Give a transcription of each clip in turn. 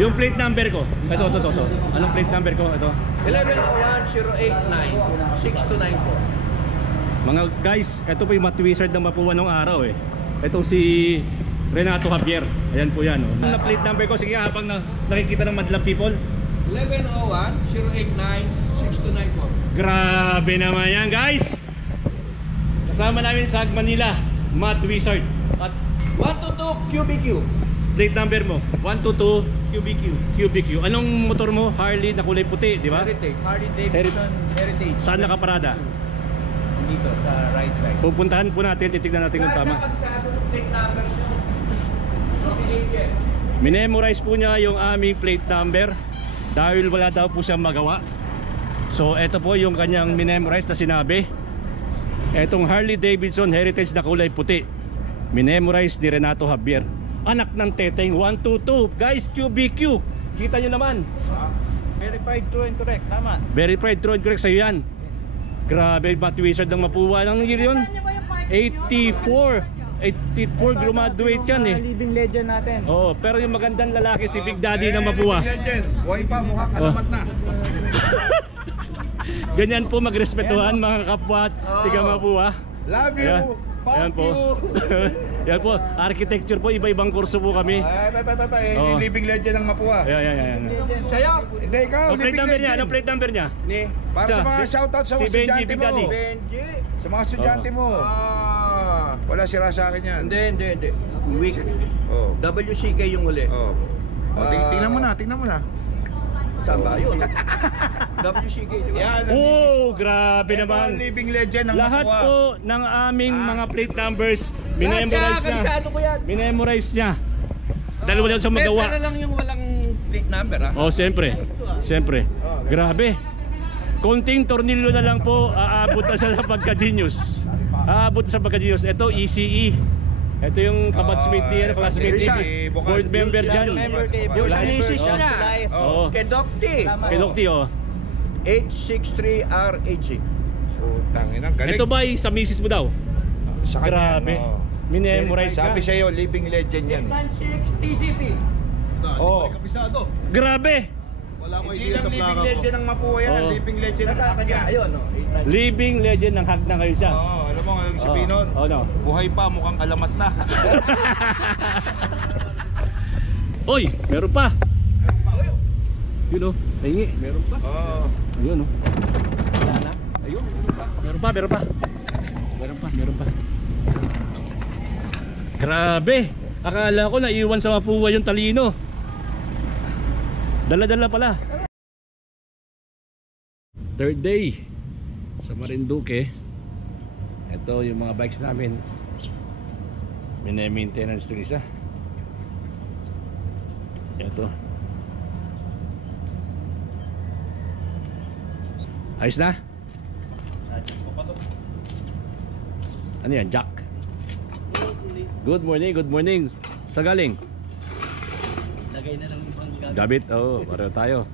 Yung plate number ko. Ito. Anong plate number ko? Ito. 1101-089-6294. Mga guys, ito po yung matwizard na mapuwan ng araw eh. Ito si Renato Javier. Ayan po yan. Oh. Ang plate number ko, sige habang nakikita ng madlang people. 1101-089-6294. Grabe naman yan guys. Kasama namin sa Manila, Matt Wizard. At 122 QBQ. plate number mo, 122 QBQ. Anong motor mo? Harley na kulay puti, di ba? Heritage. Harley Davidson Heritage. Saan nakaparada? Dito sa right side. Pupuntahan po natin, titignan natin kung tama. Minemorize po niya yung aming plate number dahil wala daw po siyang magawa. So ito po yung kanyang minemorize na sinabi. Etong Harley Davidson Heritage na kulay puti, minemorize ni Renato Javier. Anak ng teteng 122. Guys, QBQ. Kita nyo naman. Verified true and correct. Tama. Verified true and correct sa'yo yan. Grabe, Matwizard ng mapuwa. Anong year yun? 84 graduate yan eh. Living legend natin. Oo, pero yung magandang lalaki si Big Daddy ng mapuwa. Buhay pa, mukhang alamat na. Ganyan po magrespetuhan mga kapwa at tiga mapuwa. Love you. Ayan. Fuck Ayan po. you. Yan po, architecture po, iba-ibang kurso po kami. Yung living legend ng Mapua. Ayan. Sa'yo. Hindi, ikaw, Plate living number niya, legend. anong plate number niya? Ni. Para sa mga shoutout sa si mga Benji, estudyante Big mo. Daddy. Benji. Sa mga estudyante mo. Wala sira sa akin yan. Hindi. Weak. Oh. WCK yung huli. Oh. Tingnan mo na. Saan ba yun? WCK. Yan. Oh, grabe Ito naman. ang living legend ng Lahat Mapua. po ng aming mga plate numbers, minemorize niya. Ko yan. Minemorize niya. Dahil wala siyang magawa. Pero lang yung walang plate number ha. Oh, siyempre. Grabe. Konting tornilyo na lang po, aabot na sa pagka-genius. Ito, ECE. Ito yung kabatsmate niya, classmate niya. Board member dyan. Yung sa misis niya. Oo. Kay Dokti. Kay Dokti, oh. 863RH. Tangina, galing. Ito ba sa misis mo daw? Sa kanya. Grabe. Oo. Minemorize ka. Sabi sa'yo, living legend yan. 96 TCP. Oh. Grabe. Hindi lang living legend ng Mapua yan. Oo. Living legend ng Nasa Hakya. kanya. Ayun, no. Living legend ng Hagna ngayon siya. Oo, alam mo ang sabihin nun? No. Buhay pa, mukhang alamat na. Oy, meron pa. Yun oh, nahingi. Meron pa. Oo. Ayun oh. Wala na. Ayun. Meron pa. Grabe. Akala ko naiwan sa Mapua yung talino. Dala-dala pala. Third day sa Marinduque. Ito yung mga bikes namin. Mine-maintenance ng isa. Ito. Ayos na? Ano yan? Jack? Good morning. Sa galing? Lagay na ng ibang Gabit, oo, pareho tayo.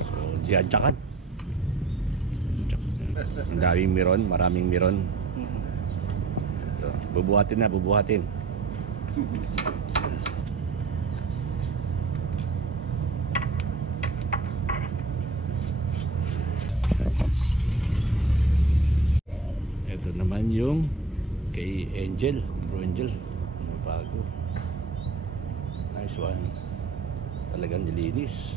So, jadjakan. Ang daming miron, maraming miron. So, bubuhatin. Ito naman yung kay Angel, Bro Angel, bago. Nice one. Talagang nilinis.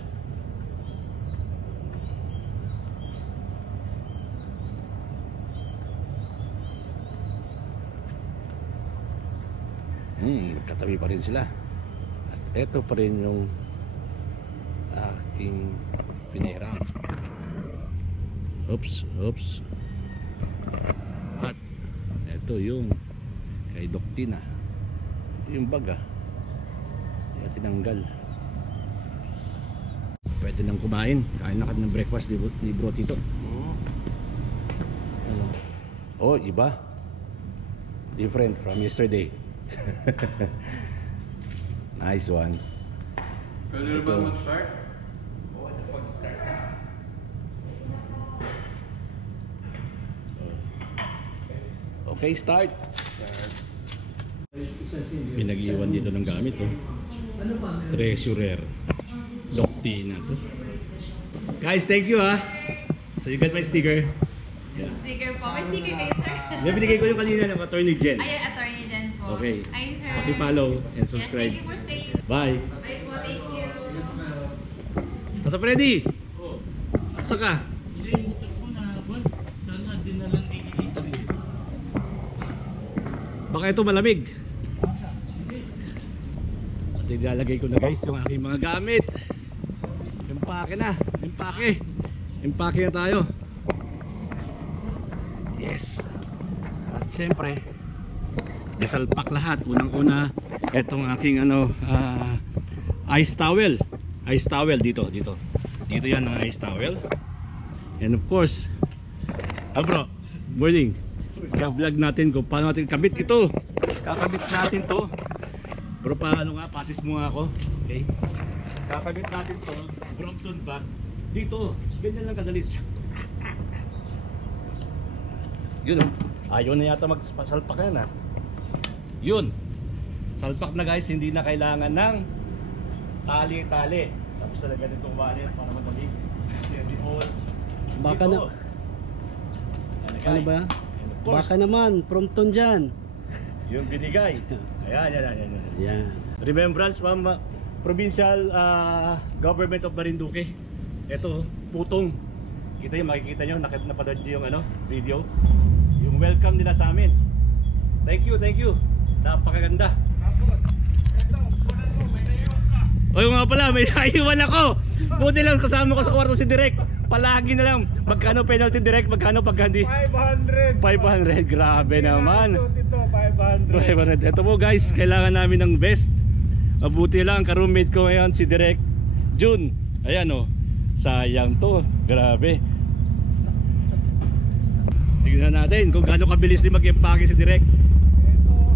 Katabi pa rin sila. At eto pa rin yung aking pinirang. Oops. At eto yung kay Doktina. Ito yung baga. Kaya tinanggal. Pwede nang kumain. Kain na kami ng breakfast ni Bro Tito. Oh, iba. Different from yesterday. Nice one. Pwede ba mag-start? Okay, start. Pinag-iwan dito ng gamit, oh. Treasurer. Doctina to. Guys, thank you ha. So you got my sticker. Yeah. Sticker po. May sticker kayo, sir? Yung binigay ko yung kanina ng Attorney Jen. Ayan, attorney din po. Okay. Ay, sir. Paki-follow and Yes, subscribe. thank you for staying. Bye. Bye po, thank you. Tata Freddy. Asa ka? Baka ito malamig. At ilalagay ko na guys yung aking mga gamit. Impake na. Impake na tayo. Yes. At siyempre desalpak lahat. Unang-una itong aking ice towel. Ice towel dito. Dito yan ang ice towel. And of course, bro, morning. Ka-vlog natin kung paano natin kabit ito. Kakabit natin to. Bro, paano nga, pasis mo nga ako. Okay. Kakabit natin to. Brompton back. Dito. Ganyan lang kadali. Yun o. Ayaw na yata magsalpak yan ha. Yun. Salpak na guys. Hindi na kailangan ng tali-tali. Tapos talaga nitong wallet para madali. Si Paul. Baka na. Ano ba? Baka naman, Prompton dyan. Yung binigay. Ayan. Yan. Remembrance from Provincial Government of Marinduque. Ito, putong. Kita yung makikita nyo, napanood nyo yung video. Yung welcome nila sa amin. Thank you. Napakaganda. O yung nga pala, may naiwan ako. Buti lang kasama ko sa kwarto si Direk. Palagi na lang. Magkano penalty Direk? Magkano pag hindi? 500. 500. Grabe naman. Ito, 500. 500. Ito po guys, kailangan namin ng vest. Mabuti lang, ka-roommate ko ngayon si Direk June. Ayan o. Sayang to. Grabe. Tignan natin kung gaano kabilis din mag-empake si Direk. Ito,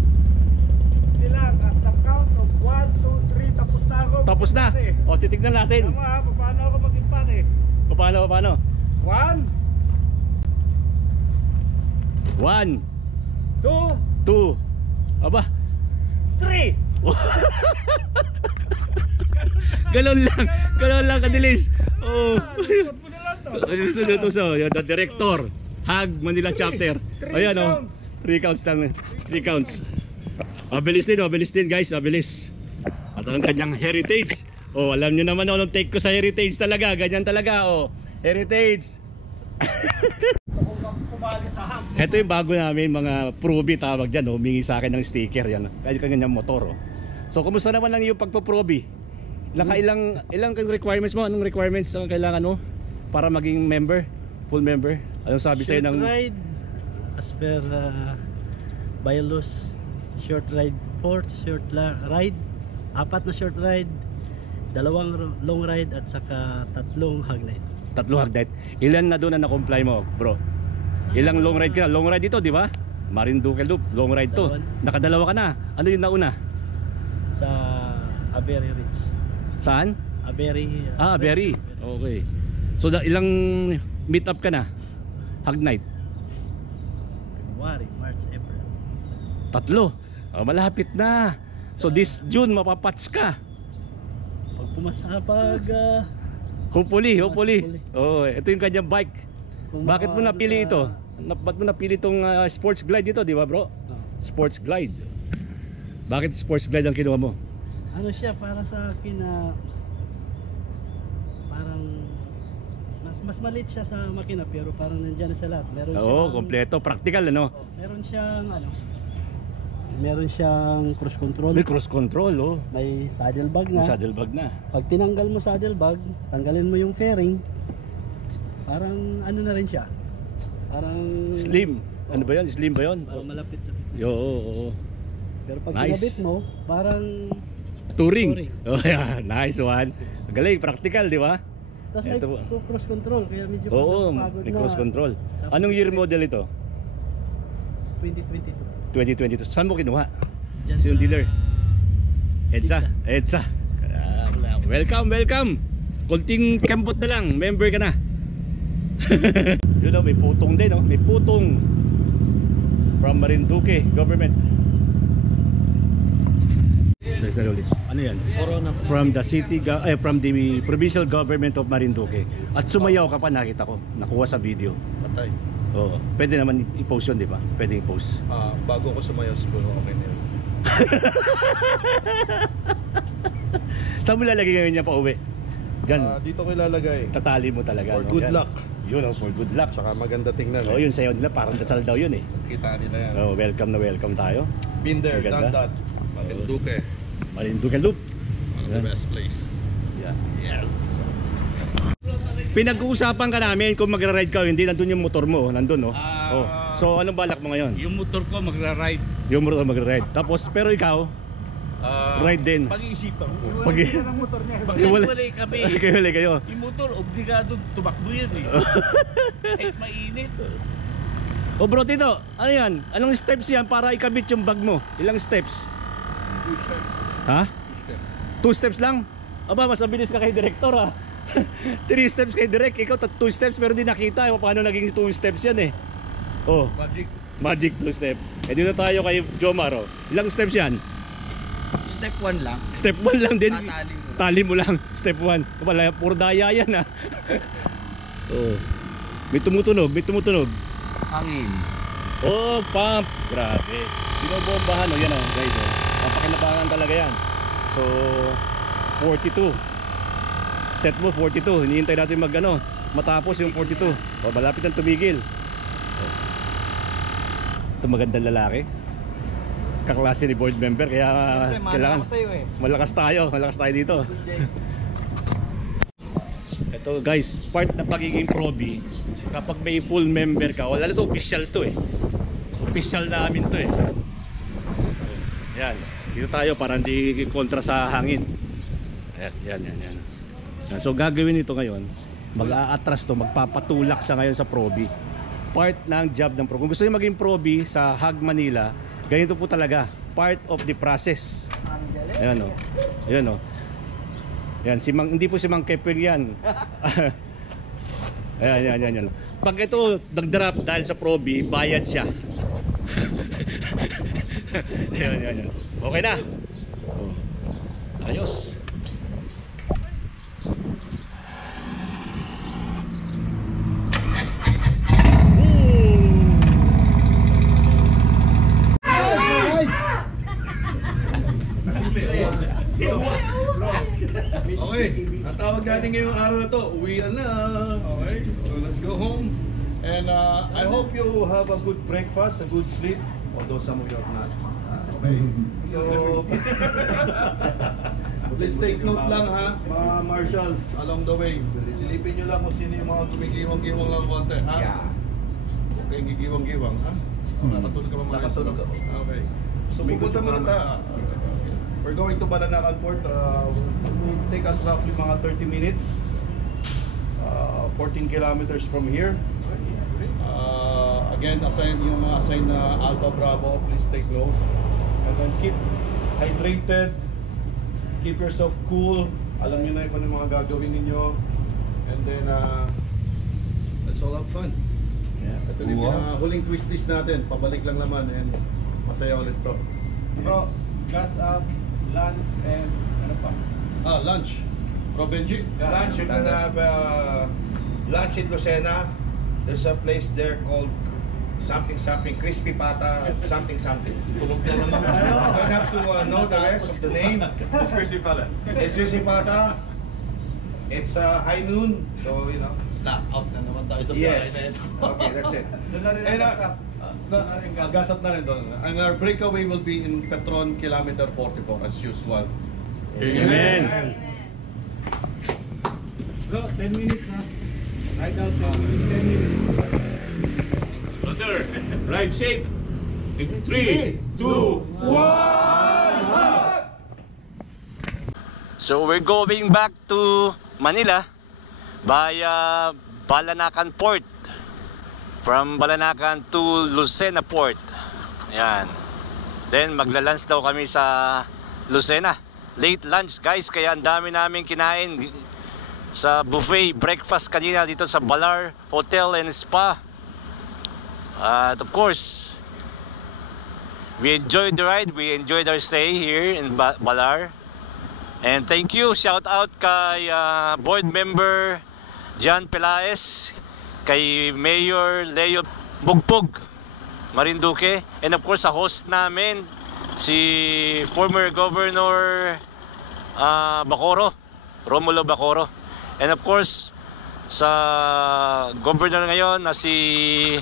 silang at the count of 1, 2, 3, tapos na ako. Tapos na. O, titignan natin. Tama, paano ako mag-impake? Paano? 1, 1, 2, 2. Aba. 3. Galon lang kadilis. Oh. Ikot mo na lang to. So, the director, Hag Manila chapter. Three Ayan oh. 3 counts lang. 3 counts. Mabilis din guys, mabilis. At ang kanyang heritage. Oh, alam niyo naman anong take ko sa heritage talaga. Ganyan talaga oh. Heritage. Ito yung bago namin mga probi tawag dyan. Humingi sa akin ng sticker yan. Kaya kanyang motor oh. So kumusta naman lang yung pagpaprobi? Ilang requirements mo? Anong requirements ang kailangan mo para maging member? Full member? Anong sabi sa'yo ng... Short ride as per bylaws. Short ride 4, short ride 4 na short ride, 2 long ride at saka 3 hog ride. 3 hog ride. Ilan na doon na na-comply mo bro? Ilang long ride ka na? Long ride ito di ba? Marinduque Loop, long ride to. Nakadalawa ka na. Ano yung nauna? Sa Avery Ridge. Saan? Avery. Avery. Okay. So ilang meet up ka na? Hog night? February, March, April. 3. Oh, malapit na. So this June mapapats ka. Pag pumasa Hopefully. Oh, ito yung kanyang bike. Bakit mo napili ito? Ba't mo napili itong sports glide dito, di ba bro? Sports glide. Bakit sports glide ang kinuha mo? Ano siya para sa akin na parang mas maliit siya sa makina pero parang nandiyan na sa lahat. Meron Oo, kompleto, practical ano? Meron siyang cruise control. May cruise control oh. May saddlebag na. May saddlebag na. Pag tinanggal mo saddlebag, tanggalin mo yung fairing. Parang ano na rin siya. Parang slim. Ano ba 'yan? Slim ba 'yon? Parang malapit. Oo. Pero pag nice. kinabit mo, parang touring. Oh yeah, nice one. Galing, practical, di ba? Tapos may cruise control kaya medyo Oo, pagod may na. cruise control. Anong year model ito? 2022. 2022. Saan mo kinuha? Diyan Yung sa dealer? EDSA. Welcome. Kunting kambot na lang, member ka na. Yun know, may putong din oh. May putong from Marinduque government. na ulit. Ano yan? Corona. From the from the provincial government of Marinduque. At sumayaw ka pa, nakita ko. Nakuha sa video. Patay. Oo. Pwede naman i-post yun, di ba? Pwede i-post. Bago ko sumayaw siguro okay na yun. Saan mo lalagay ngayon niya pa uwi? Diyan. Dito ko ilalagay. Tatali mo talaga. For no? good Yan. luck. Yun, for good luck. Saka maganda tingnan. Oo, yun sayaw nila. Parang dasal daw yun eh. Kita nila yan. Oh, welcome na welcome tayo. Been there, Maganda. done that. Marinduque. Marinduque Loop. One of the best place. Yeah. Yes. Pinag-uusapan ka namin kung magra-ride ka o hindi. Nandun yung motor mo. Nandun, no? So, anong balak mo ngayon? Yung motor ko magra-ride. Yung motor magra-ride. Tapos, pero ikaw, ride din. Pag-iisipan ko. Pag-iwalay Pag-iwalay kami. Pag-iwalay kayo. Yung motor, obligado tumakbo yan eh. Kahit mainit. O bro, Tito, ano yan? Anong steps yan para ikabit yung bag mo? Ilang steps? Ha? 2 steps lang? Aba, mas mabilis ka kay Director ha. 3 steps kay Direct. Ikaw 2 steps pero di nakita. Paano naging 2 steps yan eh? Oh, Magic 2 step. Eh dito tayo kay Jomar oh. Ilang steps yan? Step 1 lang. Step 1 lang din. Tatali mo. Tali mo lang. Step 1. Wala, puro daya yan ha. Oh. May tumutunog, may tumutunog. Hangin. Oh, pump. Grabe. Binobombahan oh, yan oh, guys oh. Papakinabangan talaga yan. So 42. Set mo 42. Hinihintay natin matapos yung 42. O, malapit ang tumigil. Ito magandang lalaki. Kaklase ni board member kaya kailangan malakas tayo dito. Ito guys, part ng pagiging probi kapag may full member ka, wala na to, official to eh. Official namin to eh. Yan, dito tayo para hindi kontra sa hangin. Yan. So gagawin ito ngayon, mag-a-atras to, magpapatulak sa ngayon sa probi. Part ng job ng probi. Kung gusto niyo maging probi sa Hag Manila, ganito po talaga, part of the process. Ayan o. Ayan o. Yan, hindi po si Mang Kepeng yan. Ayan. Pag ito nag-drop dahil sa probi, bayad siya. Ayan. Okay na. Oh. Ayos. Okay, ang tawag natin ngayong araw na to, uwian na. Okay, so let's go home. And I hope you have a good breakfast, a good sleep, although some of you have not. Okay, so please take note lang ha, mga marshals along the way. Silipin nyo lang kung sino yung mga gumigiwang-giwang lang konti, ha? Yeah. Okay, gigiwang-giwang, ha? Nakatulog ka ba mga? Nakatulog ako. Okay. So pupunta muna tayo. We're going to Balanacan Port. It will take us roughly mga 30 minutes. 14 kilometers from here. Again, yung mga assign na Alpha Bravo, please take note. And then keep hydrated. Keep yourself cool. Alam niyo na kung ano mga gagawin ninyo. And then, let's all have fun. Yeah. Ito yung huling twisties natin. Pabalik lang naman and masaya ulit to. Bro, gas up, lunch, and ano pa? Lunch. Bro Benji? Yeah, lunch, you're gonna have lunch in Lucena. There's a place there called something crispy pata something. Tulog na naman. I don't have to know the rest of the name. It's crispy pala. It's crispy pata. It's high noon, so you know. Out na naman tayo sa Yes. Okay, that's it. Doon na rin And ang gas up na rin doon. And our breakaway will be in Petron kilometer 44 as usual. Amen. Bro, 10 minutes na. Ride out 10 minutes. Brother, ride safe. 3, 2, 1. So we're going back to Manila via Balanacan Port. From Balanacan to Lucena Port. Yan. Then magla-lunch daw kami sa Lucena. Late lunch guys, kaya ang dami namin kinain sa buffet breakfast kanina dito sa Balar Hotel and Spa. At of course, We enjoyed the ride. We enjoyed our stay here in Balar. And thank you. Shout out kay board member John Pelaez, kay Mayor Leo Bugpug Marinduque, and of course sa host namin si former Governor Bacooro, Romulo Bacooro, and of course sa Governor ngayon na si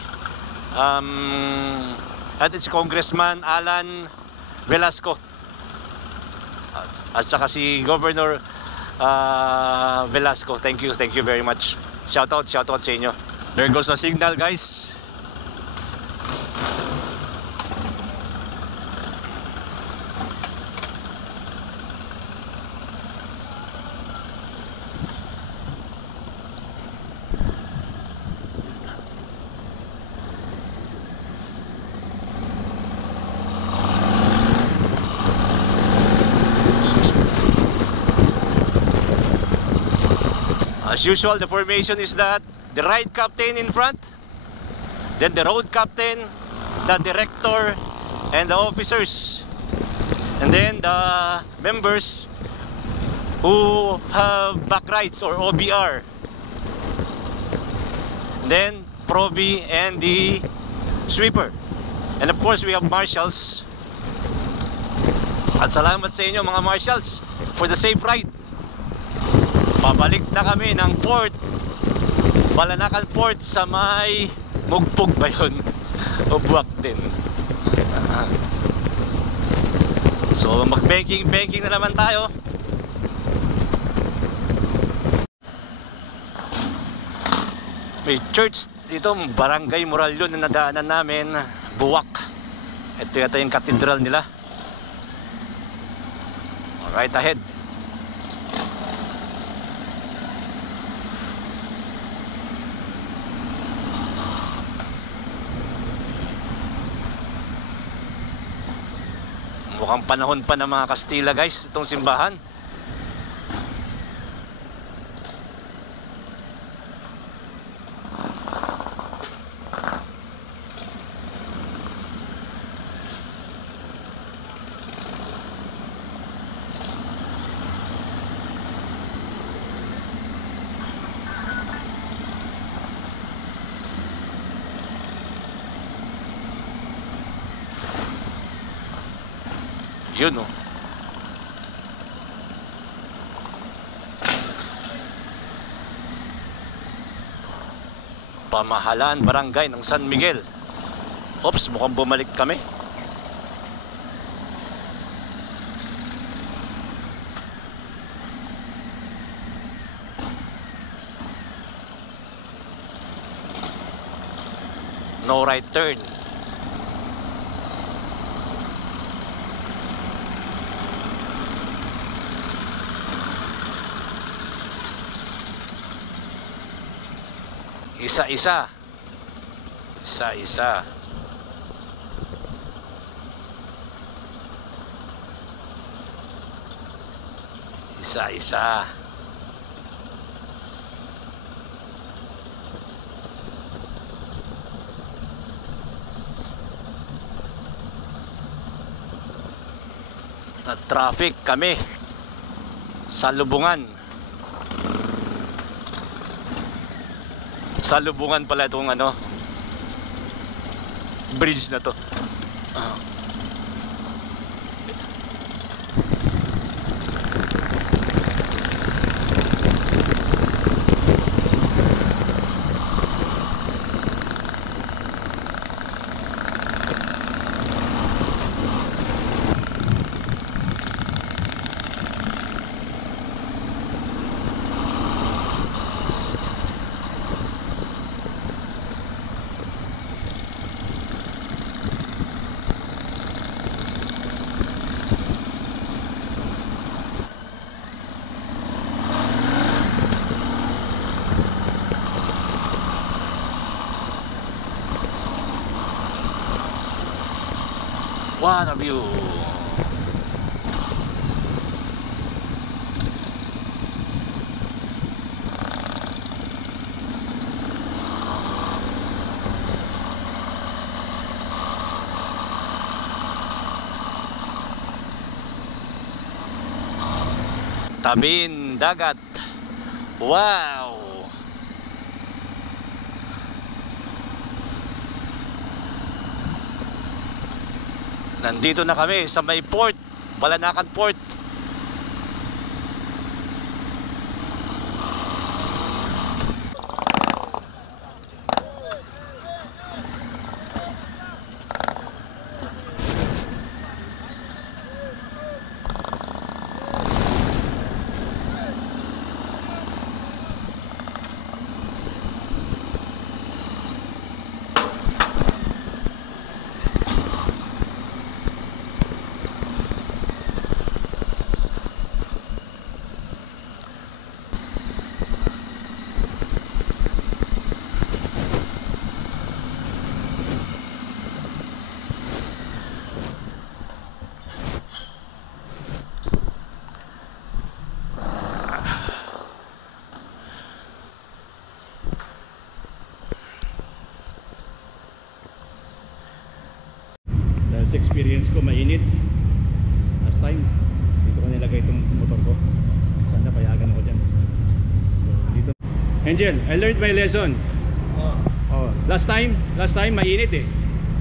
at it's Congressman Alan Velasco, at saka si Governor Velasco. Thank you very much. Shout out sa inyo. There goes the signal, guys. As usual, the formation is that the ride captain in front, then the road captain, the director, and the officers, and then the members who have back rides or OBR, then Proby and the sweeper, and of course we have marshals. At salamat sa inyo mga marshals for the safe ride. Pabalik na kami ng port, Balanakan Port sa may Mugpog ba yun? O Buwak din. So mag-banking na naman tayo. May church dito, Barangay Moralyon na nadaanan namin, Buwak. Ito yata yung cathedral nila. Right ahead. Mukhang panahon pa ng mga Kastila, guys, itong simbahan. Yun, oh. Pamahalaan barangay ng San Miguel. Oops, mukhang bumalik kami. No right turn. Isa-isa. Isa-isa. Isa-isa. Na-traffic kami sa Lubungan. Sa Lubungan pala itong bridge na to. What a view! Tabing dagat. Wow! Nandito na kami sa may port, Balanakan Port. Sa experience ko, mainit. Last time dito ko nilagay itong motor ko. Sana payagan ako dyan. So dito. Angel, I learned my lesson. Last time mainit eh.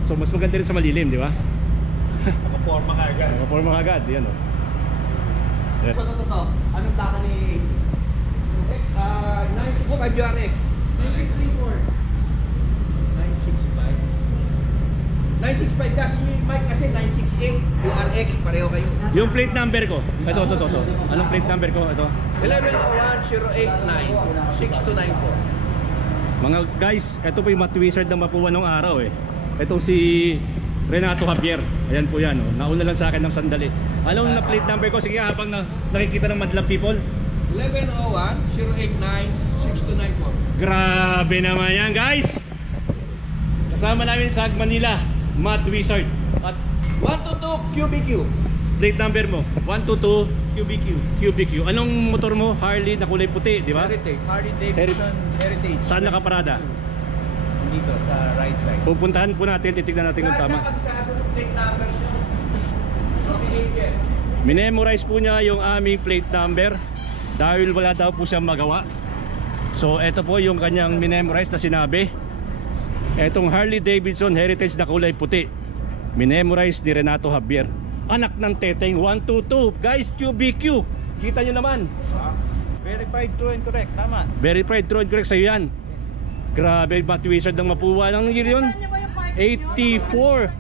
So mas maganda rin sa malilim, di ba? Nakaporma ka agad. Nakaporma ka agad, yan o. Ito. Anong taka ni AC? 965 URX. 9634. 965 dash ni Mike kasi 968 URX, pareho kayo. Yung plate number ko. Ito. Anong plate number ko? Ito. 1101-089-6294. Mga guys, ito po yung matwizard na mapuwa nung araw eh. Itong si Renato Javier. Ayan po yan. Oh. Nauna lang sa akin ng sandali. Anong na plate number ko? Sige, habang nakikita ng madlang people. 1101-089-6294. Grabe naman yan guys. Kasama namin sa Manila, Matt Wizard. At 122 QBQ. plate number mo 122 QBQ. Anong motor mo? Harley na kulay puti, di ba? Heritage. Harley Davidson Heritage. Saan nakaparada? Dito sa right side. Pupuntahan po natin, titignan natin kung tama. Plate number nyo. Okay, Minemorize po niya yung aming plate number dahil wala daw po siyang magawa. So eto po yung kanyang minemorize na sinabi. Etong Harley Davidson Heritage na kulay puti, minemorize ni Renato Javier. Anak ng teteng 122. Guys, QBQ. Kita nyo naman. Verified true and correct. Tama. Verified true and correct sa'yo yan. Grabe, Batwizard ng mapuwa. Anong year yun? 84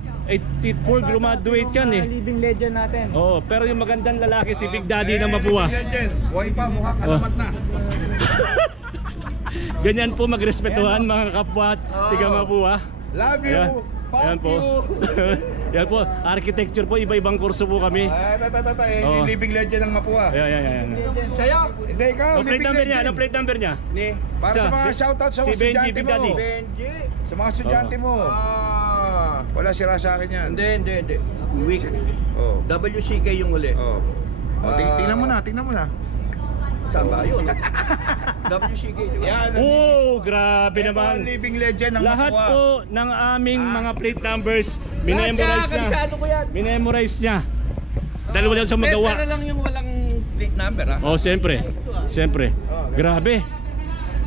graduate yan eh. Living legend natin. Oh, pero yung magandang lalaki si Big Daddy ng mapuwa. Buhay pa, mukhang alamat na. Ganyan po magrespetuhan mga kapwa at tiga mapuwa. Love you. Ayan. Fuck Ayan po. you. Yan po, architecture po, iba-ibang kurso po kami. Yung living legend ng Mapua. Ayan. Sa'yo. Hindi, ikaw, Ang plate living number niya, legend. anong plate number niya? Ni Para sa mga shoutout sa Si mga Benji, estudyante Big mo. Daddy. Benji. Sa mga estudyante mo. Wala sira sa akin yan. Hindi. Weak. Oh. WCK yung huli. Oh. Tingnan mo na. Saan ba yun? WCK, di ba? Yan. Oh, grabe Ito naman. ang living legend ng Lahat Mapua. po ng aming mga plate numbers, Lahat minemorize yan, niya. kabisado ko yan. Minemorize niya. Dahil wala siyang magawa. Pero lang yung walang plate number, ha? Oh, siyempre. Grabe.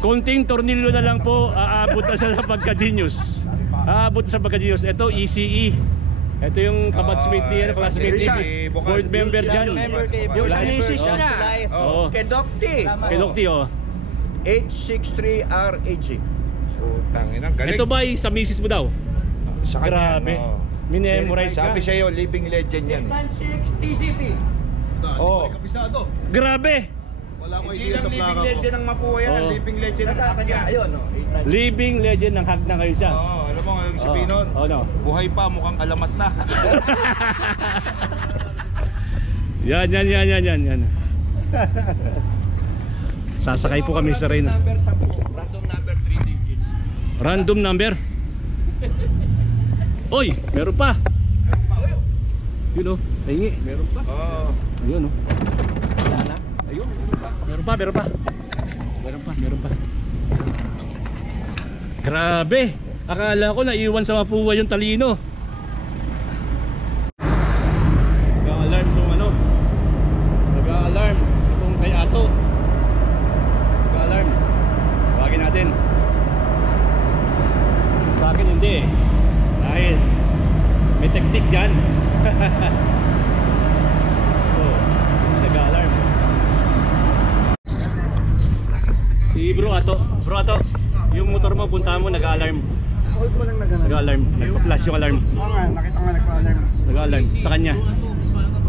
Konting tornilyo na lang po, aabot na sa pagka-genius. Ito, ECE. Ito yung kabatsmate niya, classmate niya. Board member dyan. Yung sa License, misis oh. niya. Oo. Kay Dokti. Kay Dokti, oh. 863RH. Tangina, galing. Ito ba sa misis mo daw? Sa kanya, Grabe. oh. Minemorize ka. Sabi sa'yo, living legend yan. 896 TCP. Oh. Grabe. Wala ko idea sa living legend ng Mapua yan. Oo. Living legend ng Nasa kanya, Hakya. ayun, no? 896. Living legend ng hag na kayo siya. Oo, alam mo, ang sabihin nun. No. Buhay pa, mukhang alamat na. Yan. Sasakay po kami sa Reyna. Number 10, random number 3 digits. Random number. Oy, meron pa. Yun oh, pahingi. Meron pa? Oo. Ayun oh. Wala na. Ayun, Meron pa. Grabe. Akala ko naiwan sa Mapua yung talino. Nag-alarm itong itong kay Bro Ato. Bro Ato, yung motor mo, puntahan mo, nag-alarm. Hold mo lang na ganun. Nag-alarm. Nagpa-flash yung alarm. Oo nga, nakita nga nagpa-alarm. Nag-alarm sa kanya.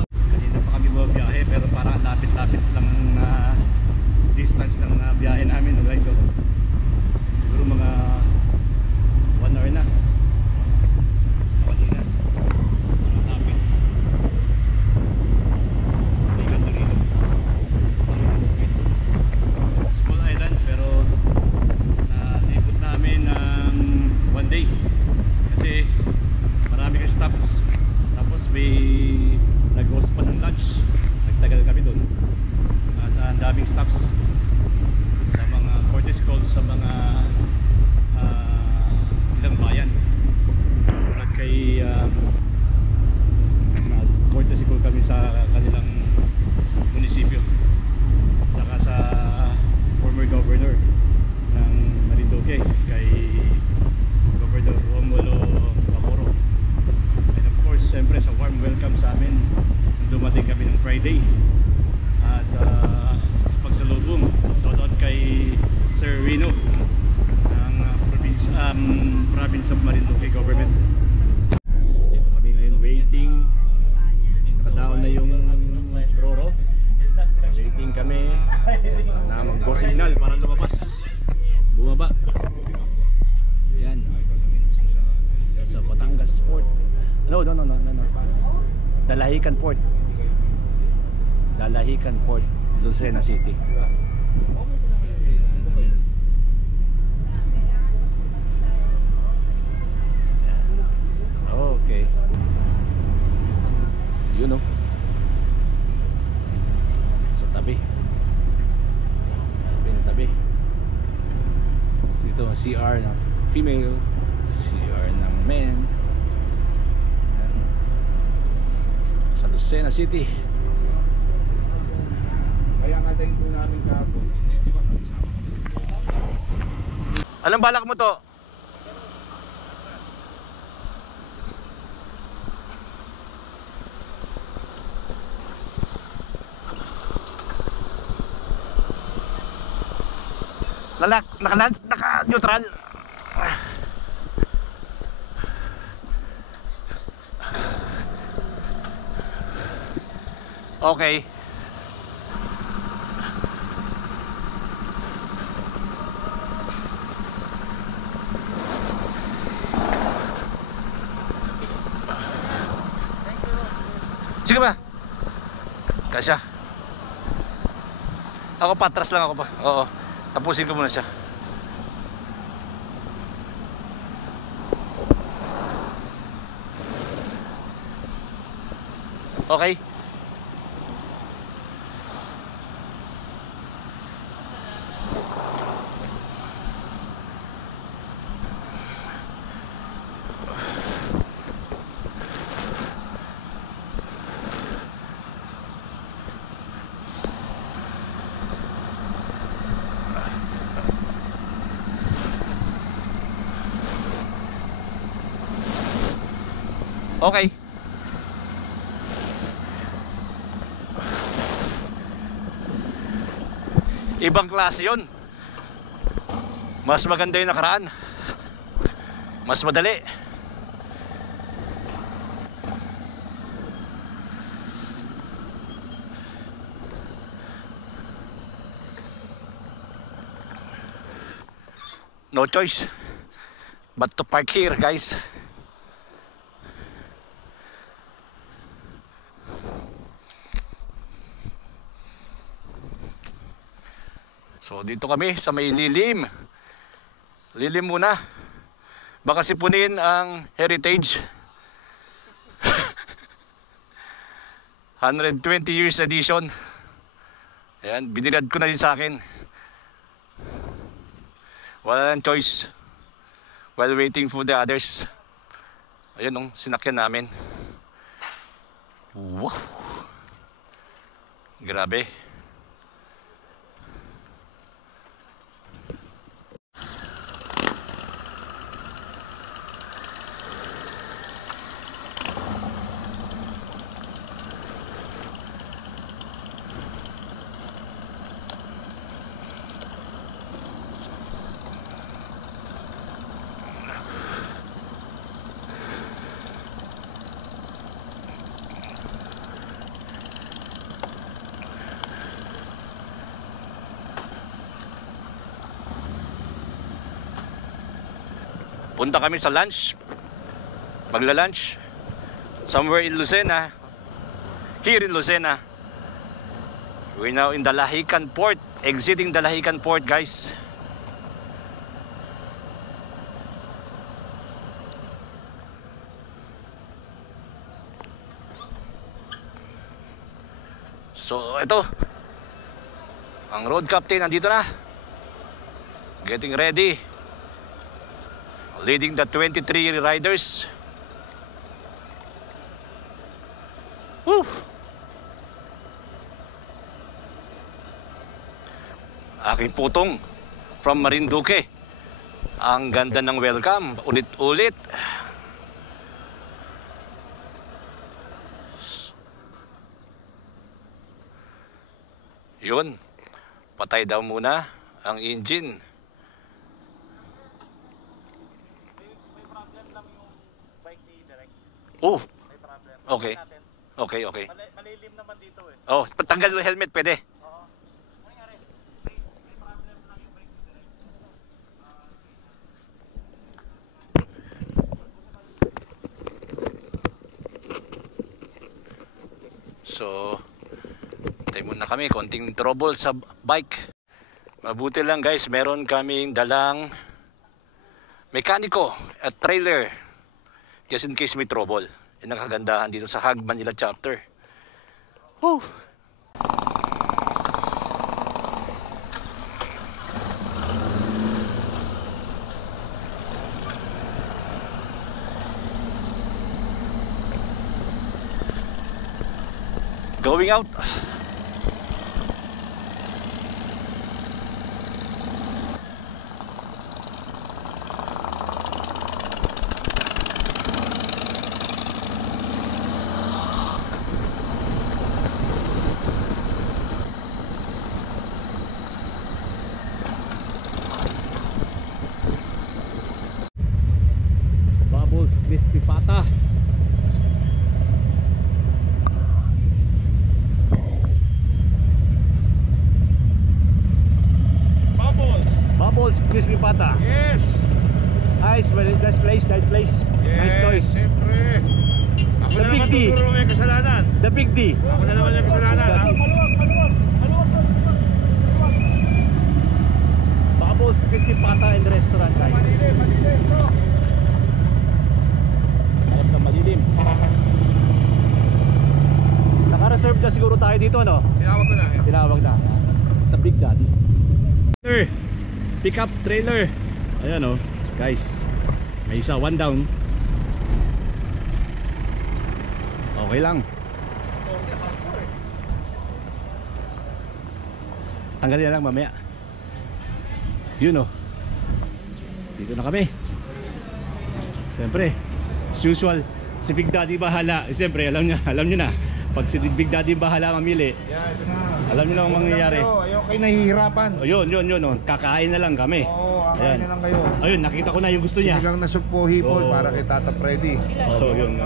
Kanina pa kami bumabiyahe pero parang lapit-lapit lang na distance ng biyahe namin, no guys. So, siguro mga 1 hour na. Kanina. Lapit. May ganda rito. Small island pero nalibot namin ng 1 day. Kasi marami kang stops. Tapos may nag-host pa ng lunch. Nagtagal kami doon. At ang daming stops sa mga courtesy calls sa mga ilang bayan. Tulad kay courtesy call kami sa kanilang munisipyo. Saka sa former governor ng Marinduque, kay Governor Romulo Bacoro. And of course, siyempre sa warm welcome sa amin nung dumating kami ng Friday. At sa pagsalubong, shoutout kay Sir Rino ng province of Marinduque government. Dito kami ngayon waiting. Nakadown na yung Roro. Waiting kami na mag-go signal para lumabas. Bumaba. Ayan. Sa Batangas Port. No. Dalahican Port. Dalahican Port, Lucena City. Okay. Yun o. Sa tabi. Tabi. Dito ang CR ng female, CR ng men. Sa Lucena City. Kaya nga dahin po namin kahapon. Anong balak mo to? Naka-neutral. Okay. Sige ba? Kasya. Ako patras lang ako pa. Oo. Tapusin ko muna siya. Okay. Okay. Ibang klase yun. Mas maganda yung nakaraan. Mas madali. No choice but to park here, guys. So dito kami sa may lilim. Lilim muna. Baka sipunin ang Heritage 120 years edition. Ayan, binilad ko na din sa akin. Wala nang choice while waiting for the others. Ayun, sinakyan namin. Wow. Grabe. Punta kami sa lunch. Magla-lunch somewhere in Lucena. Here in Lucena. We're now in Dalahican Port. Exiting Dalahican Port, guys. So, ito. Ang road captain nandito na. Getting ready. Leading the 23 riders. Woo! Aking putong from Marinduque. Ang ganda ng welcome. Ulit-ulit. Yun. Patay daw muna ang engine. Oh. Okay. Okay, okay. Malilim naman dito eh. Oh, patanggal mo helmet, pwede. So, tayo muna kami, konting trouble sa bike. Mabuti lang guys, meron kaming dalang mekaniko at trailer just in case may trouble. Yan ang kagandahan dito sa Hag Manila chapter. Woo! Going out. Bubbles Crispy Pata. Bubbles Crispy Pata. Yes! Nice place, nice place. Nice choice. Siyempre. Ako The na Big naman D. tuturo may kasalanan. The Big D. Ako na naman yung kasalanan. Ha? Bubbles Crispy Pata and Restaurant, guys. Malilim, bro. Harap na malilim. Naka-reserve na siguro tayo dito, no? Tinawag ko na. Tinawag na. Sa Big Daddy. Pick up trailer. Ayan, oh. Guys, may isa, one down. Okay lang. Tanggalin na lang mamaya. Yun, oh. Dito na kami. Siyempre, as usual, si Big Daddy bahala. Siyempre, alam nyo na. Pag si Big Daddy bahala mamili, alam nyo na ang mangyayari. Ayaw kayo nahihirapan. Oh, yun. Oh. Kakain na lang kami. Oo, kakain na lang kayo. Ayun, nakita ko na yung gusto niya. Sinigang na sugpo hipol Oo. para kay Tata Freddy. Oh, yun.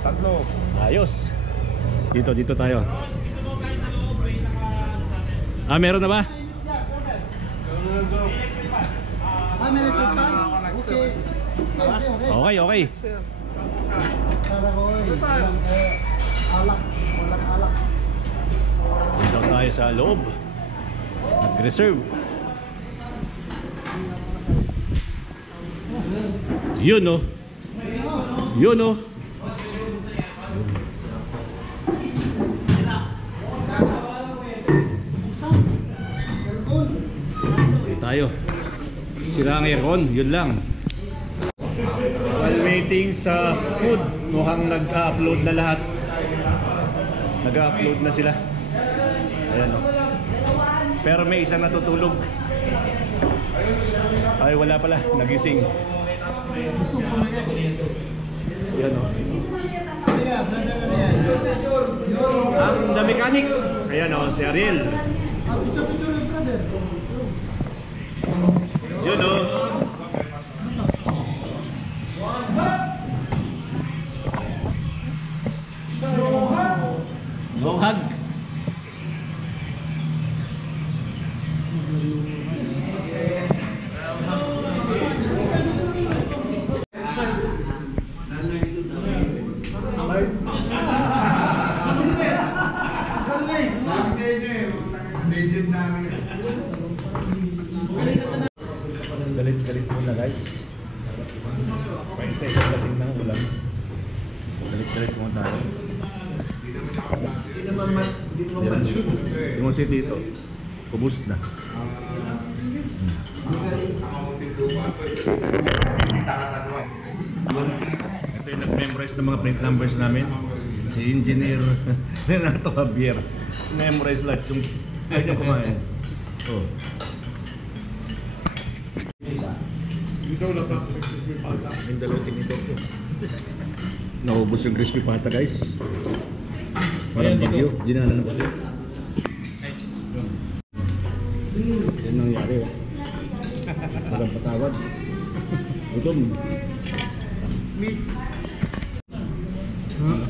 Tatlo. Ayos. Dito tayo. Meron na ba? Okay. Dito tayo sa loob. Nag-reserve. Yun, oh. Yun, oh. Tayo. Sira ang aircon, yun lang. While waiting sa food, mukhang nag-upload na lahat. Nag-upload na sila. Ayan, o. Pero may isang natutulog. Ay, wala pala, nagising. Ayan, o. Ang the mechanic. Ayan, o, si Ariel. Yun, o. No hug. Galit muna guys. Paisa isang dating ng ulam. Galit muna tayo. Yung kasi dito, kubos na. Ito yung nag-memorize ng mga plate numbers namin. Si Engineer Renato Javier. Memorize lahat yung kanya kumain. Oh. Yung dalawa tinito ko. Naubos yung crispy pata guys. Parang bagyo. Dinala na bagyo. Yan nangyari oh. Parang patawad. Gutom.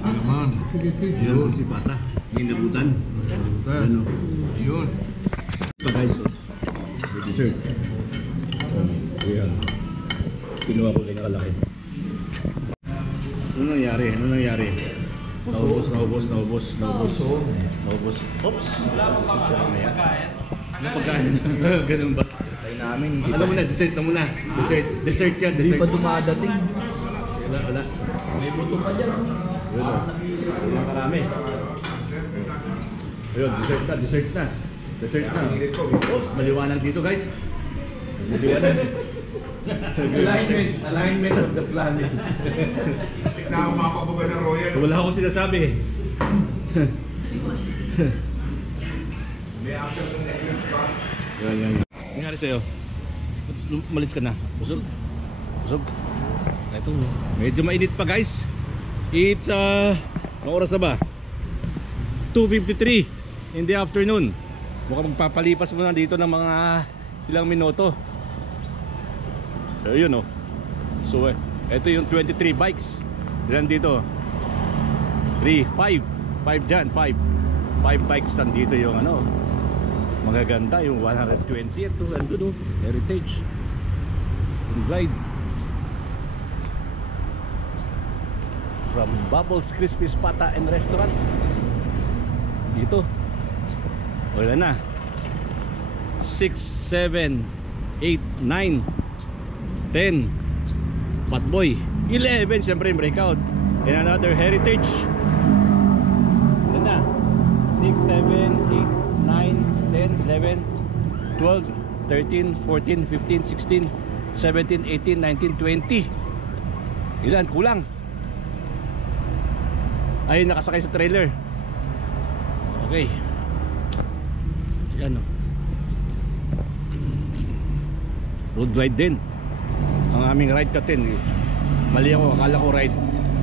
Naman. Sige, fish. Yan si pata. Hinabutan. Yan oh. Yun. Ito guys oh. The dessert. Yan. Kinuha ko lang kalaki. Ano nangyari? Naubos. Oops! Ano pagkain? Ganun ba? Tayo namin. Alam mo na, dessert na muna. Dessert yan. Hindi pa dumadating. Wala. May buto pa dyan. Yun o. Yun ang karami. Ayun, dessert na. Oops, maliwanag dito guys. Maliwanag. Alignment of the planet. Tignan ako makapababa ng Royal. Wala akong sinasabi. May action ng next pa. Yan. Nangyari sa'yo? Malis ka na. Busog. Ito, medyo mainit pa guys. It's anong oras na ba? 2:53 in the afternoon. Mukhang magpapalipas muna dito ng mga ilang minuto. So yun oh. So ito yung 23 bikes. Ilan dito? 5 dyan, 5 bikes nandito yung ano. Magaganda yung 120 ito, andun oh, Heritage Ride from Bubbles Crispy Pata and Restaurant dito. Wala na 6, 7, 8, 9, 10 Patboy, 11 siyempre yung breakout and another Heritage. Wala na 6, 7, 8, 9, 10, 11, 12, 13, 14, 15, 16, 17, 18, 19, 20. Ilan? Kulang. Ayun, nakasakay sa trailer. Okay. Yan o. Road ride din. Ang aming ride captain. Mali ako, akala ko ride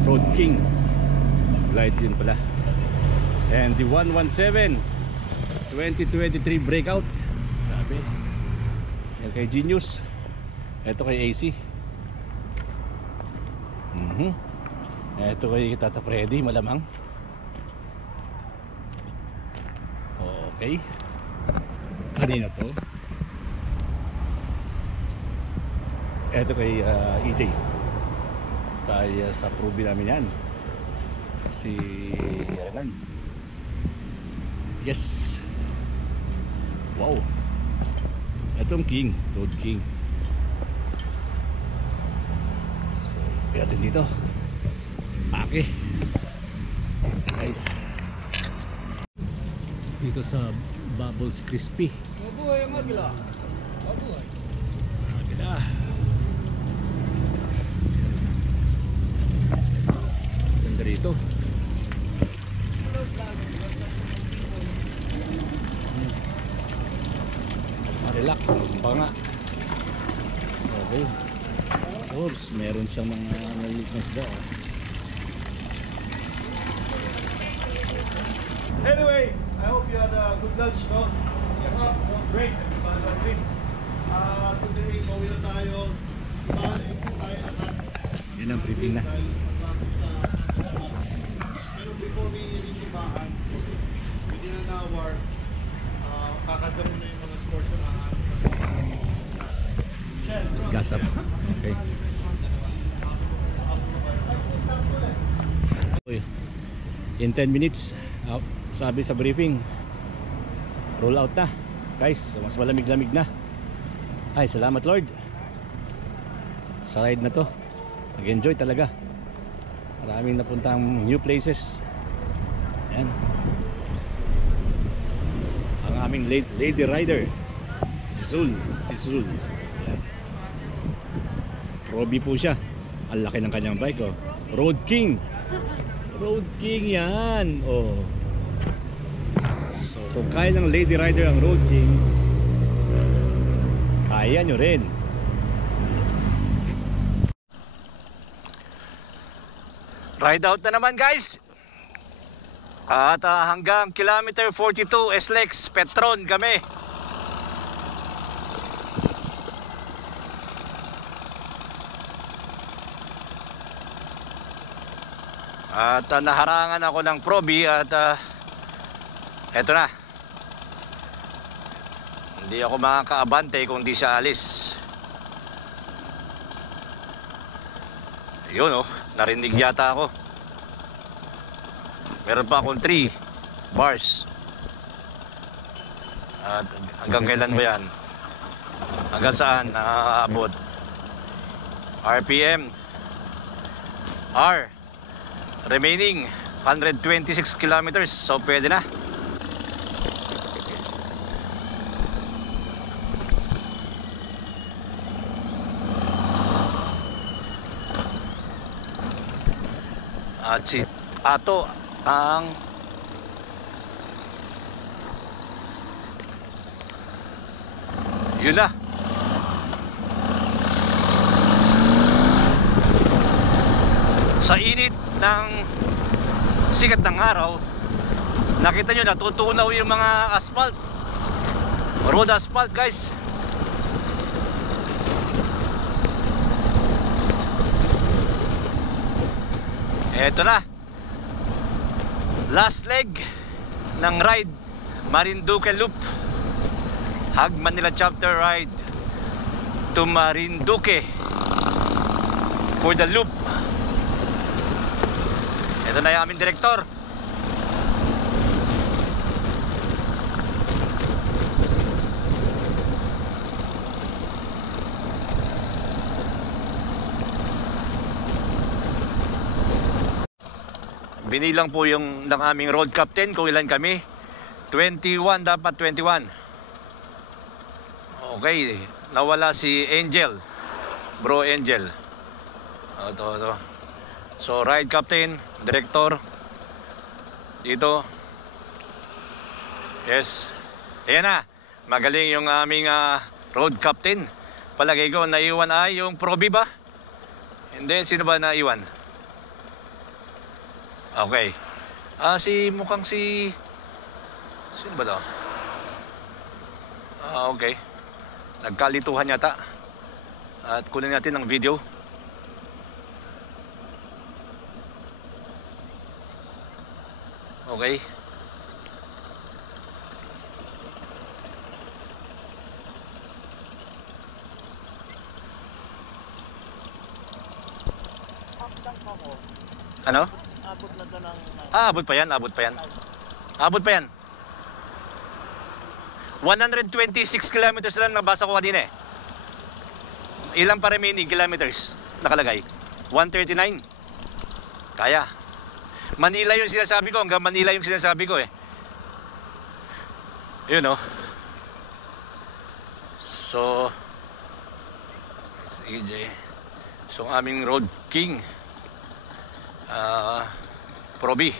Road King. Ride din pala. And the 117 2023 breakout. Sabi. Yan kay Genius. Ito kay AC. Ito kay Tata Freddy, malamang. Okay. Kanina to. Ito kay EJ. Tayo sa probe namin yan. Si Renan. Yes. Wow. Itong King, Toad King. So, natin dito. Okay. Nice. Dito sa Bubbles Crispy. Mabuhay ang agila. Mabuhay. Agila. Ganda rito. Relax, pa nga. Okay. Oops, meron siyang mga nalilignas daw. Anyway, I hope you had a good lunch, no? Great. Today, pauwi na tayo. Exit tayo lahat. Yan ang briefing na. Pero before we reach yung bahan, within an hour, kakanta muna yung mga sports na Gas up. Okay. In 10 minutes, sabi sa briefing, roll out na. guys. So, mas malamig-lamig na. Ay, salamat Lord sa ride na to. Nag-enjoy talaga. Maraming napuntang new places. Ayan. Ang aming lady rider, si Zul. Ayan. Proby po siya. Ang laki ng kanyang bike, oh. Road King yan, oh. So kung kaya ng lady rider ang Road King, kaya nyo rin. Ride out na naman, guys. At hanggang kilometer 42 SLEX Petron kami. At naharangan ako ng Proby at eto na. Hindi ako makakaabante kung di siya alis. Yun, oh, narinig yata ako. Meron pa akong 3 bars. At hanggang kailan ba yan? Hanggang saan naaabot? RPM R remaining 126 kilometers. So pwede na. At si Ato ang yun na. Sa init ng sikat ng araw, nakita nyo natutunaw yung mga asphalt, road asphalt, guys. Eto na, last leg ng ride, Marinduque Loop, Hag Manila chapter ride to Marinduque for the loop. Ito na yung aming direktor. Binilang po yung ng aming road captain kung ilan kami. 21 dapat, 21. Okay, nawala si Angel, bro Angel. Ito. So ride captain, director dito. Yes. Ayan na. Magaling yung aming road captain. Palagay ko naiwan ay yung Proby ba? Hindi, sino ba naiwan? Okay. Mukhang si sino ba daw? Okay. Nagkalituhan yata. At kunin natin ang video. Okay. Ano? Abot na to ng... Abot pa yan. 126 kilometers lang nabasa ko kanina eh. Ilang pa remaining kilometers nakalagay? 139. Kaya. Manila yung sinasabi ko, hanggang Manila yung sinasabi ko eh. Yun oh. So EJ. So aming road king Proby.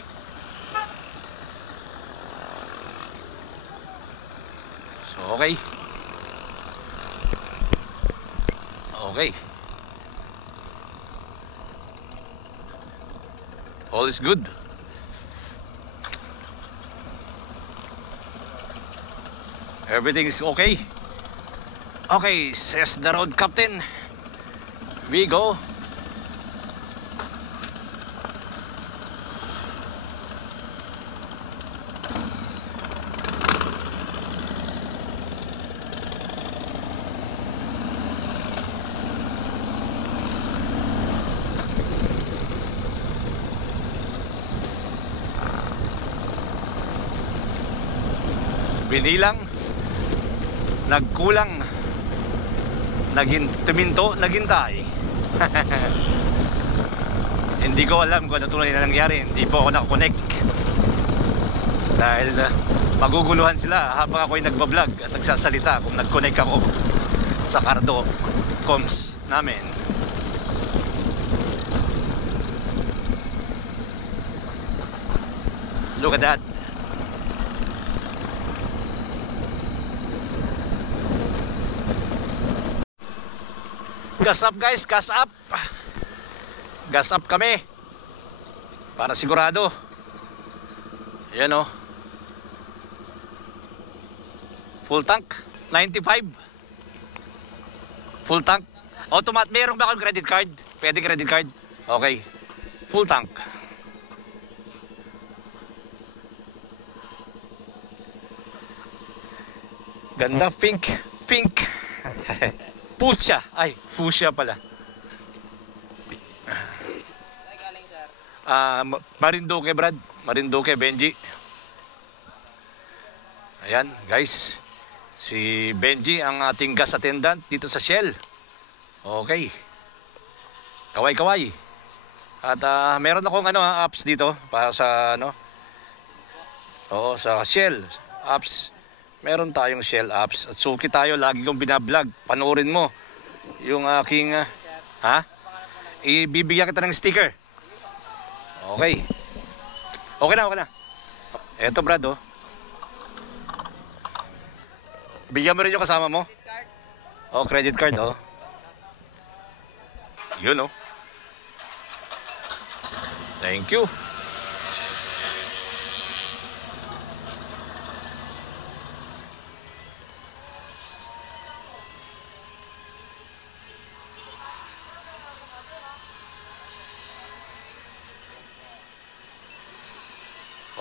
So okay. All is good. Everything is okay. Okay, says the road captain. We go. Binilang nagkulang, tuminto, naghintay. Hindi ko alam kung ano tunay na nangyari. Hindi po ako nakakonect dahil maguguluhan sila habang ako'y nagbablog at nagsasalita kung nag-connect ako sa Cardo Coms namin. Look at that. Gas up guys, gas up. Gas up kami para sigurado. Yan o. Full tank 95. Full tank. Automat. Meron ba akong credit card? Pwede credit card? Okay. Full tank. Ganda. Pink. Pink. Fuchsia. Ay, fuchsia pala. Marinduque, Brad. Marinduque, Benji. Ayan, guys. Si Benji ang ating gas attendant dito sa Shell. Okay. Kaway-kaway. At meron akong apps dito para sa Oo, sa Shell apps. Meron tayong Shell apps. At suki tayo, lagi kong binablog. Panoorin mo yung aking ibibigyan kita ng sticker. Okay. Okay na. Eto, Brad, oh. Bigyan mo rin yung kasama mo? Oh, credit card, oh. Yun, oh. Thank you.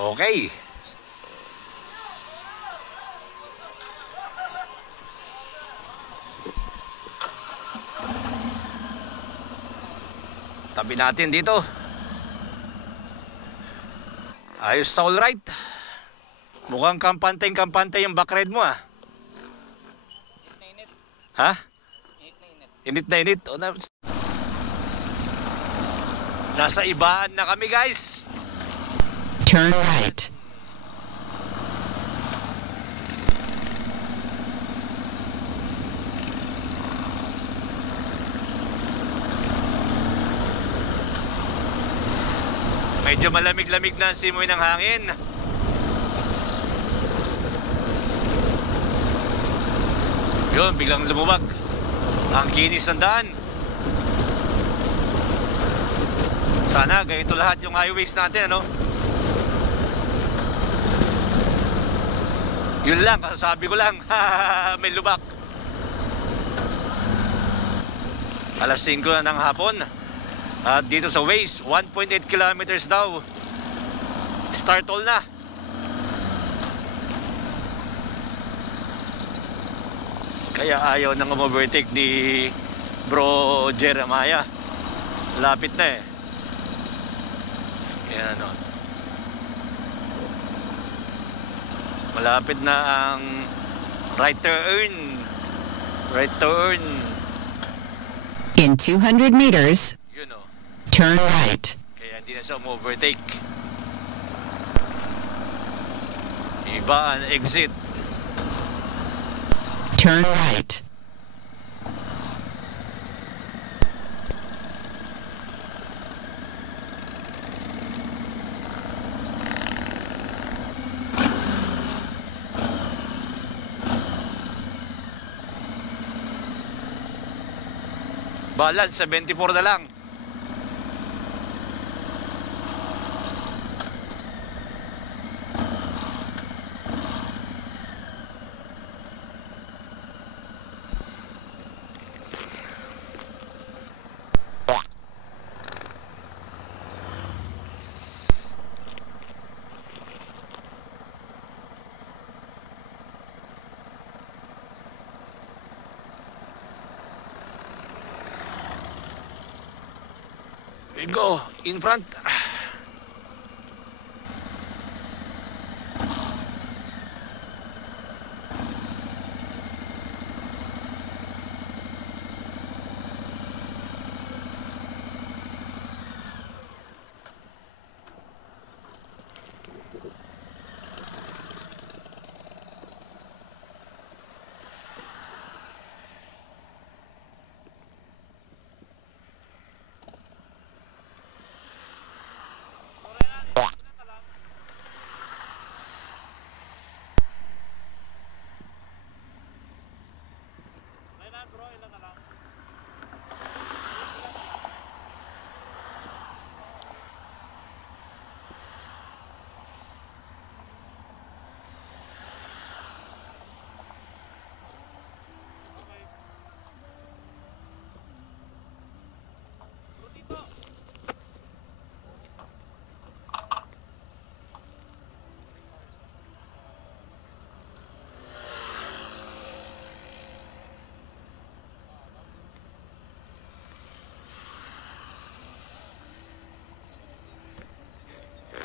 Okay. Tabi natin dito. Ayos, all right. Mukhang kampante yung backred mo, ah. Ha? Init na init. Nasa ibaan na kami, guys. Turn right. Medyo malamig-lamig na ang simoy ng hangin. Yun, biglang lumubag. Ang kinis ng daan. Sana ganito lahat yung highways natin, ano? Yun lang, kasasabi ko lang. May lubak. Alas 5 na ng hapon. At dito sa Waze, 1.8 kilometers daw. Start all na. Kaya ayaw nang overtake ni Bro Jeremiah. Lapit na, eh. Yan, ano. Malapit na ang right turn. Right turn. In 200 meters, You know. turn right. Kaya hindi na siya overtake. Iba ang exit. Turn right. Balance, 74 na lang. We go in front.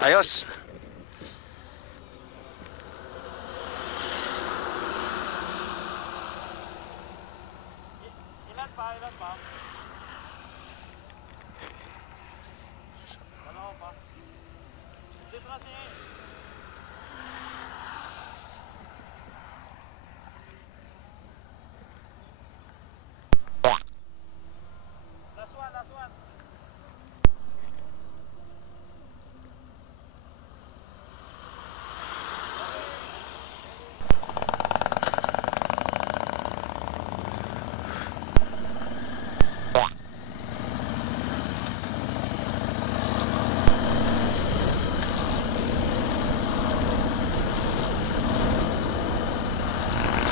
Ayos. Ilan pa? Ilan pa? Dalawa pa. Dito na si... Last one, last one.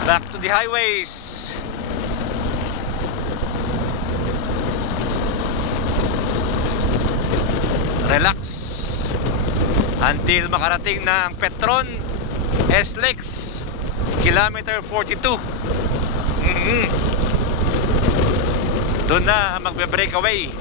Back to the highways. Relax until makarating ng Petron SLEX kilometer 42. Doon na magbe-breakaway.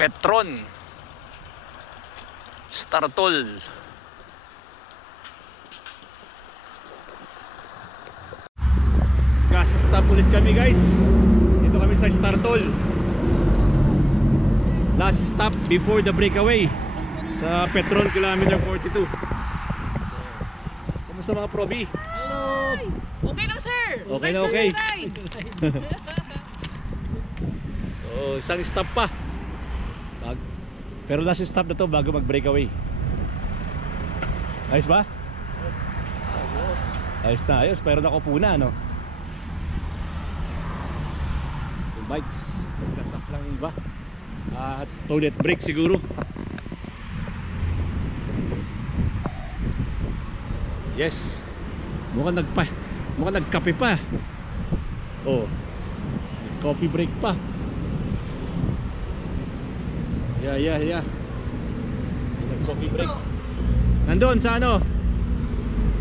Petron Startol. Gas stop ulit kami guys. Dito kami sa Startol. Last stop before the breakaway sa Petron kilometer 42. So, kumusta mga probi? Hello! Okay lang, sir! Okay na okay. So isang stop pa. Pero last stop na to bago mag breakaway. Ayos ba? Ayos na ayos. Pero nakupo na no. Yung bikes magkasak lang iba. At toilet break siguro. Yes. Mukhang nagkape pa. Oh. Coffee break pa. Yeah. Coffee break. Nandun sa ano?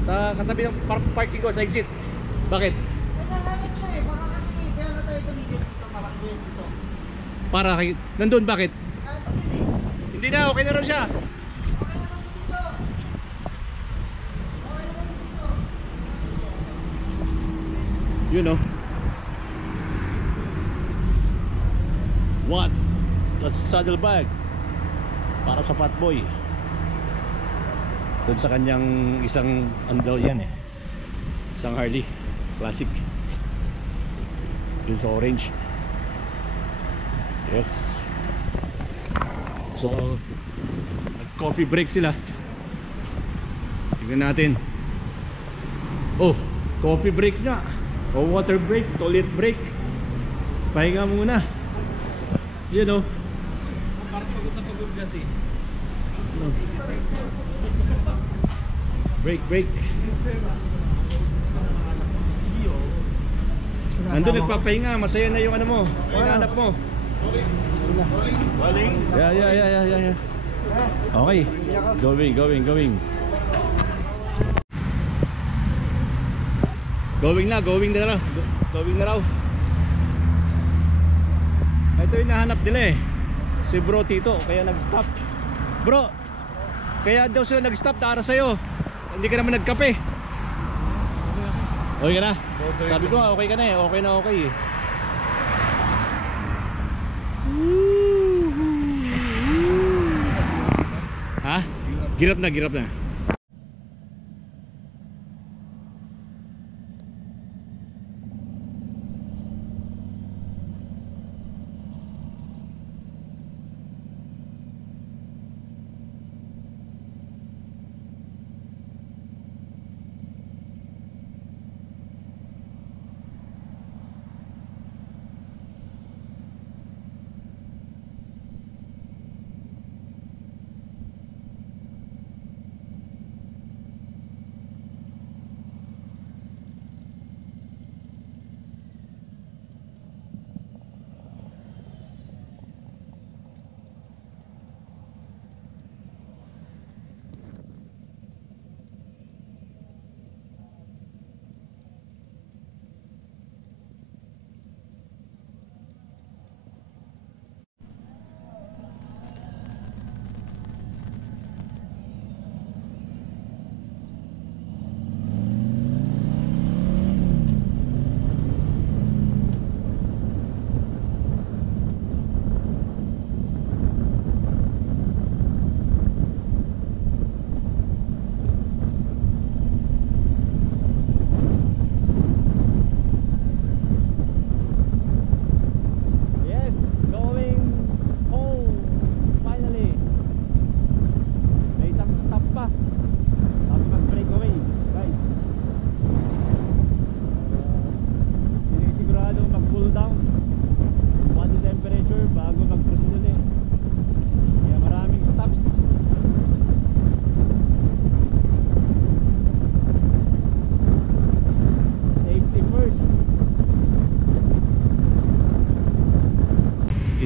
Sa katabi ng parking ko sa exit. Bakit? Naghahanap siya eh. Baka kasi kaya na tayo tumigil dito. Marakyan dito. Para kay... Nandun bakit? Pwede. Hindi na, okay na rin siya. Okay na lang dito. Okay na lang dito. You know. What? That's saddlebag para sa Fatboy. Doon sa kanyang isang ano daw yan eh. Isang Harley Classic. Doon sa orange. Yes. So nag-coffee break sila. Tingnan natin. Oh, coffee break na. O water break, toilet break. Pahinga muna. You know. Parang pagod na pagod kasi. Break. Nandun nagpapahinga, masaya na yung ano mo. Hinahanap mo. Baling? Yeah. Okay. Going. Going na raw. Ito yung nahanap nila eh. Si Bro Tito, kaya nag-stop. Bro, kaya daw sila nag-stop para sa'yo. Hindi ka naman nagkape. Okay ka na? Sabi ko okay ka na eh. Okay eh. Ha? Girap na.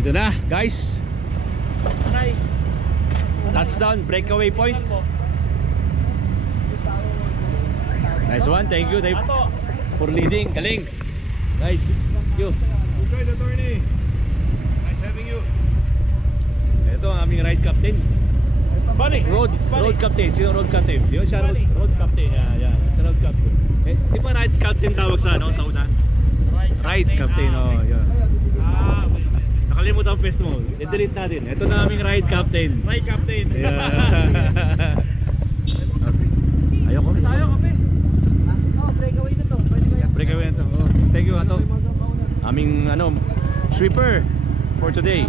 Dito na, guys. Touchdown, breakaway point. Nice one, thank you Dave, for leading. Galing. Nice. Thank you. Good attorney. Nice having you. Ito ang aming ride captain. Road captain. Sino road captain? Yun siya road captain. Yeah. Siya road captain. Di ba ride captain tawag sa ano, sa una? Ride captain, oh, yeah. Nakalimutan ang pwesto mo. I-delete natin. Ito na aming ride captain. Ride captain. Yeah. Ayoko rin. Breakaway na to. Pwede kayo. Breakaway na to. Oh, thank you Ato. Aming ano, sweeper for today.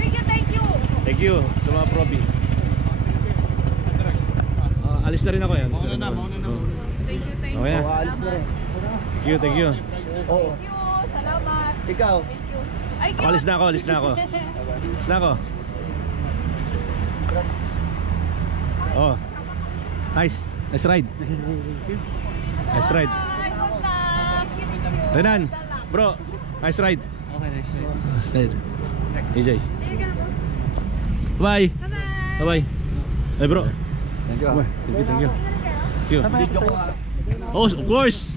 Thank you. Thank you sa mga probi. Alis na rin ako yan. Mauna na. Thank you. Okay na. Alis na rin. Thank you. Oo. Thank you. Salamat. Ikaw. Ay, Alis na ako. Alis na ako. Oh. Nice ride. Nice ride. Renan, bro, nice ride. Okay, nice ride. Nice ride. AJ. Bye. Bye. Hey bro. Thank you. Thank you. Oh, of course.